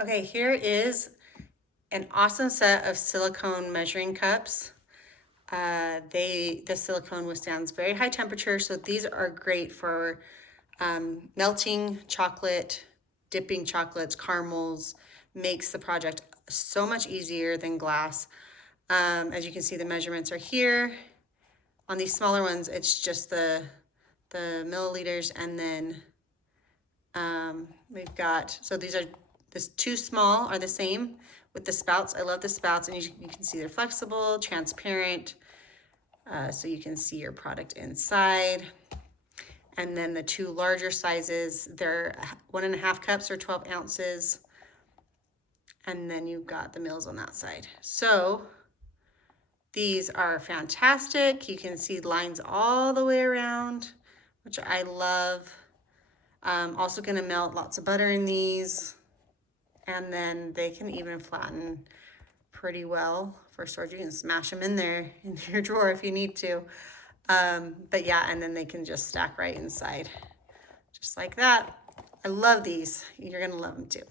Okay, here is an awesome set of silicone measuring cups. The silicone withstands very high temperature, so these are great for melting chocolate, dipping chocolates, caramels. Makes the project so much easier than glass. As you can see, the measurements are here. On these smaller ones, it's just the milliliters, and then we've got, so these are, this two small are the same with the spouts. I love the spouts, and you can see they're flexible, transparent, so you can see your product inside. And then the two larger sizes, they're 1.5 cups or 12 ounces. And then you've got the mils on that side. So these are fantastic. You can see lines all the way around, which I love. Also gonna melt lots of butter in these. And then they can even flatten pretty well for storage. You can smash them in there in your drawer if you need to. But yeah, and then they can just stack right inside, just like that. I love these. You're gonna love them too.